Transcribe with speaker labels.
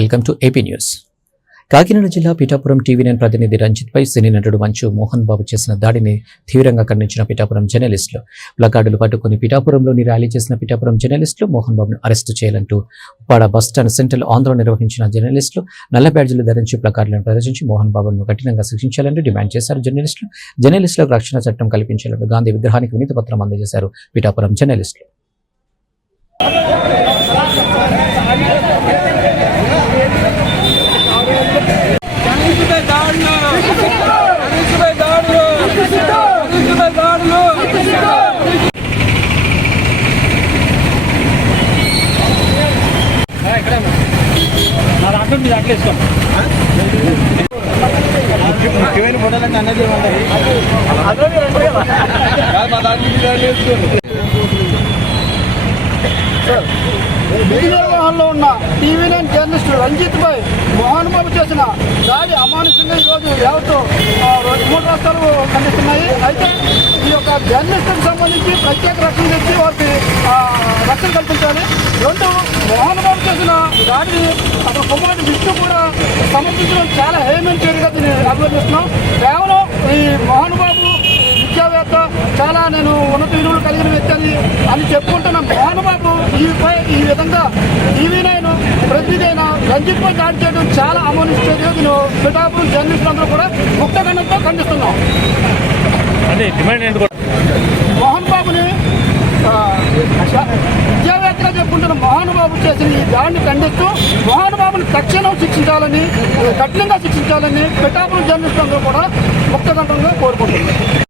Speaker 1: Welcome to AP news. Kakinada జిల్లా Pithapuram TV nine ప్రతినిధి రంజిత్పై సినీ నటుడు మంచు మోహన్ బాబు చేసిన దాడిని తీవ్రంగా ఖండించిన పిఠాపురం జర్నలిస్టులు. ప్లకార్డులు పట్టుకుని పిఠాపురంలోని ర్యాలీ చేసిన పిఠాపురం జర్నలిస్టులు మోహన్ బాబును అరెస్టు చేయాలంటూ ఉప్పాడ బస్టాండ్ సెంట్రల్ ఆందోళన నిర్వహించిన జర్నలిస్టులు నల్ల బ్యాడ్జీలు ధరించి ప్లకార్డులను ప్రదర్శించి మోహన్ బాబును కఠినంగా శిక్షించాలంటూ డిమాండ్ చేశారు జర్నలిస్టులు. జర్నలిస్టులకు రక్షణ చట్టం కల్పించాలంటూ గాంధీ విగ్రహానికి వినతి పత్రం అందజేశారు పిఠాపురం జర్నలిస్టులు.
Speaker 2: ముఖ్యమైన ఫోటోలన్నీ అన్నది ఏమంటారు
Speaker 3: మా దాంట్లో దాడులు వేసుకోండి.
Speaker 2: విధి నిర్వహణలో ఉన్న టీవీ నైన్ జర్నలిస్టు రంజిత్ పై మోహన్ బాబు చేసిన దాడి అమానుషంగా ఈరోజు యావత్తు ఆ, మూడు రాష్ట్రాలు ఖండిస్తున్నాయి. అయితే ఈ యొక్క జర్నలిస్టులకు సంబంధించి ప్రత్యేక రక్షణ తెచ్చి వారికి రక్షణ కల్పించాలి. రెండు మోహన్ బాబు చేసిన దాడిని అక్కడ కుమారుడు విష్ణు కూడా సమర్థించడం చాలా హేమైన చర్యగా దీన్ని అభివర్ణిస్తున్నాం కేవలం ఈ మోహన్ బాబు విద్యావేత్త చాలా నేను ఉన్నత విలువలు కలిగిన వ్యక్తి అని అని చెప్పుకుంటున్న మోహన్ బాబు ఈపై ఈ విధంగా టీవీ నైన్ ప్రతినిధి అయిన రంజిత్ పై దాడి చేయడం చాలా అమానుష్యంగా నేను పిఠాపురం జర్నలిస్టులందరూ కూడా ముక్తగండంతో ఖండిస్తున్నాం. మోహన్ బాబుని విద్యావేత్తగా చెప్పుకుంటున్న మోహన్ బాబు చేసిన ఈ దాడిని ఖండిస్తూ మోహన్ బాబుని తక్షణం శిక్షించాలని కఠినంగా శిక్షించాలని పిఠాపురం జర్నలిస్టులందరూ కూడా ముక్తగంటంగా కోరుకుంటున్నారు.